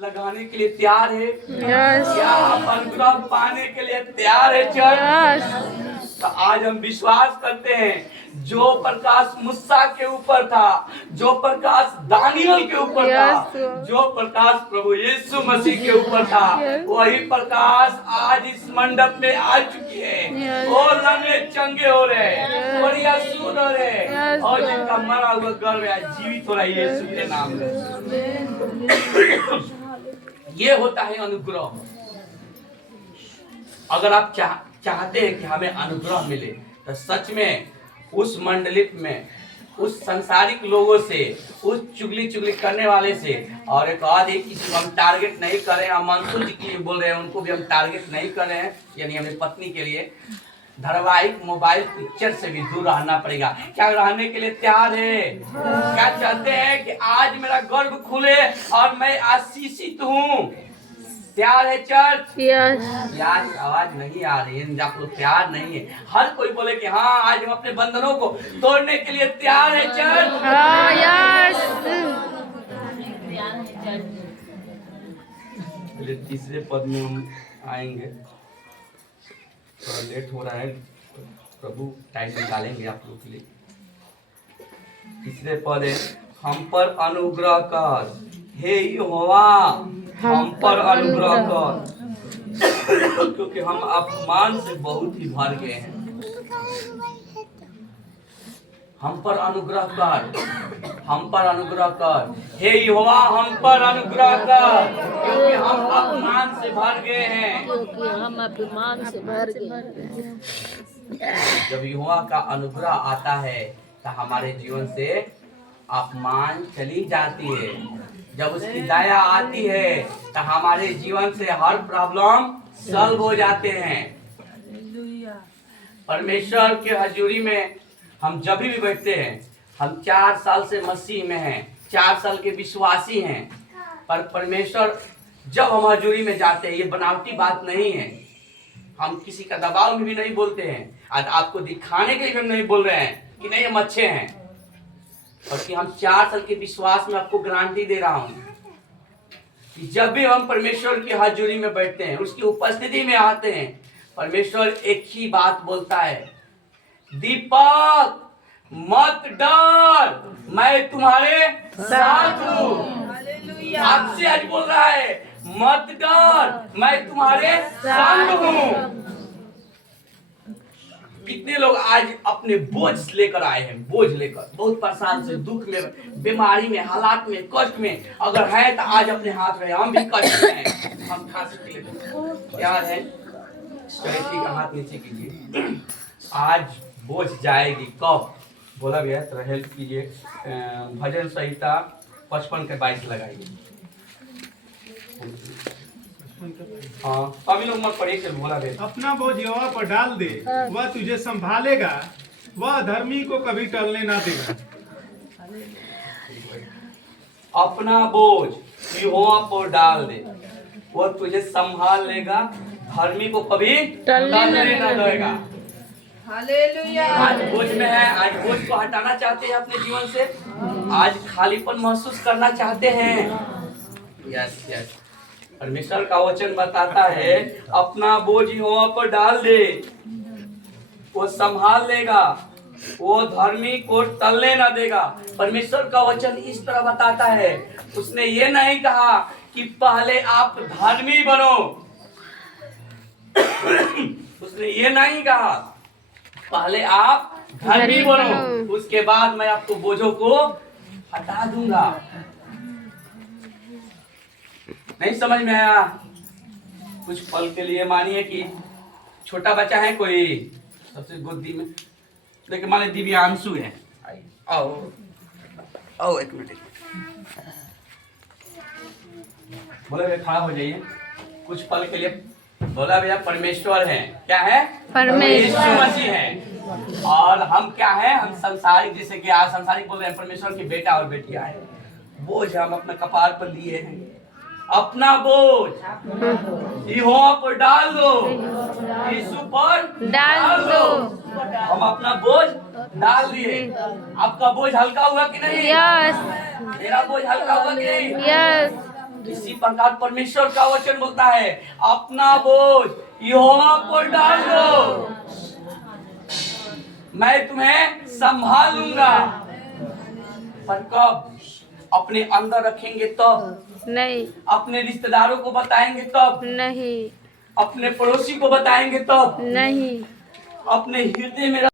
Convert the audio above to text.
लगाने के लिए तैयार है? यस क्या आप अनुग्रह पाने के लिए तैयार है चर्च? यस तो आज हम विश्वास करते हैं जो प्रकाश मूसा के ऊपर था, जो प्रकाश दानियल के ऊपर था, Yes. जो प्रकाश प्रभु यीशु मसीह के ऊपर था, Yes. वही प्रकाश आज इस मंडप में आ चुकी है। Yes. वो लंगड़े चंगे हो रहे हैं, Yes. बढ़िया सुन हो रहे हैं, Yes. और जिनका मरा हुआ गर्व है जीवित हो रहा है यीशु के नाम में। ये होता है अनुग्रह। अगर आप चाहते हैं कि हमें अनुग्रह मिले तो सच में उस मंडली में उस संसारिक लोगों से, उस चुगली करने वाले से, और एक और किसी को हम टारगेट नहीं कर रहे हैं। हम मंसूर जी की बोल रहे हैं, उनको भी हम टारगेट नहीं कर रहे हैं, यानी हमें पत्नी के लिए धारावाहिक मोबाइल पिक्चर से भी दूर रहना पड़ेगा। क्या रहने के लिए तैयार है? क्या चाहते हैं कि आज मेरा गर्भ खुले और मैं आशीषित हूँ? तैयार है चर्च? यस यार आवाज नहीं आ रही है, आप लोग तैयार नहीं है। हर कोई बोले कि हाँ आज हम अपने बंधनों को तोड़ने के लिए तैयार है चर्च। यस पहले तीसरे पद में हम आएंगे, थोड़ा लेट हो रहा है, प्रभु टाइम निकालेंगे आप लोग के लिए। तीसरे पद है, हम पर अनुग्रह कर हे यहोवा, हम पर अनुग्रह कर क्योंकि हम अपमान से बहुत ही भर गए हैं। हम पर अनुग्रह कर, हम पर अनुग्रह कर हे यहोवा, हम पर अनुग्रह कर क्योंकि हम अपमान से भर गए हैं। क्योंकि हम अभिमान से भर गए। जब यहोवा का अनुग्रह आता है तो हमारे जीवन से अपमान चली जाती है। जब उसकी दया आती है तो हमारे जीवन से हर प्रॉब्लम सॉल्व हो जाते हैं। परमेश्वर के हजूरी में हम जब भी बैठते हैं, हम 4 साल से मसीह में हैं, 4 साल के विश्वासी हैं, पर परमेश्वर जब हम हजूरी में जाते हैं, ये बनावटी बात नहीं है, हम किसी का दबाव में भी नहीं बोलते हैं। आज आपको दिखाने के लिए हम नहीं बोल रहे हैं कि नहीं हम अच्छे हैं, बल्कि हम 4 साल के विश्वास में आपको गारंटी दे रहा हूं कि जब भी हम परमेश्वर की हजूरी में बैठते हैं, उसकी उपस्थिति में आते हैं, परमेश्वर एक ही बात बोलता है, दीपक मत डर, मैं तुम्हारे साथ हूँ। आपसे आज बोल रहा है, मत डर, मैं तुम्हारे संग हूँ। कितने लोग आज अपने बोझ लेकर आए हैं, बोझ लेकर, बहुत परेशान से, दुख में, बीमारी में, हालात में, कष्ट में अगर है तो आज अपने हाथ में, हम भी कष्ट में हैं, हम खास क्या है, का हाथ नीचे कीजिए। आज बोझ जाएगी कब? बोला गया तो हेल्प कीजिए, भजन संहिता 55 के 22 लगाइए। हाँ अभी लोग मत पढ़िए, चल बोला गया, अपना बोझ यहोवा पर डाल दे, वह तुझे संभालेगा, वह धर्मी को कभी टलने ना देगा। अपना बोझ यहोवा पर डाल दे, वह तुझे संभाल लेगा, धर्मी को कभी टलने ना देगा। हालेलुया। आज बोझ में है, आज बोझ को हटाना चाहते हैं अपने जीवन से, आज खालीपन महसूस करना चाहते हैं। यस यस, परमेश्वर का वचन बताता है, अपना बोझ यहोवा पर डाल दे, वो संभाल लेगा, वो धर्मी को टलने ना देगा। परमेश्वर का वचन इस तरह बताता है, उसने ये नहीं कहा कि पहले आप धर्मी बनो, उसने ये नहीं कहा पहले आप धर्मी बनो, उसके बाद मैं आपको बोझों को हटा दूंगा। नहीं समझ में आया? कुछ पल के लिए मानिए कि छोटा बच्चा है कोई, सबसे गोदी में, देखिए मान लीजिए दिव्यांशु है, आओ आओ एक मिनट, बोले भैया खड़ा हो जाइए कुछ पल के लिए। बोला भैया परमेश्वर है, क्या है? परमेश्वर मसीह है, और हम क्या है? हम संसारिक, जैसे कि आज संसारिक बोल रहे हैं, परमेश्वर की बेटा और बेटियां हैं। बोझ हम अपने कपार पर लिए हैं, अपना बोझ यहोवा पर डाल दो, यीशु पर डाल दो। हम अपना बोझ डाल दिए। आपका बोझ हल्का हुआ कि नहीं? यस मेरा बोझ हल्का हुआ कि नहीं? यस इसी प्रकार परमेश्वर का वचन बोलता है, अपना बोझ यहोवा पर डाल दो, मैं तुम्हें संभाल लूंगा। पर कब? अपने अंदर रखेंगे तब, नहीं, अपने रिश्तेदारों को बताएंगे तब, नहीं, अपने पड़ोसी को बताएंगे तब, नहीं। अपने हृदय में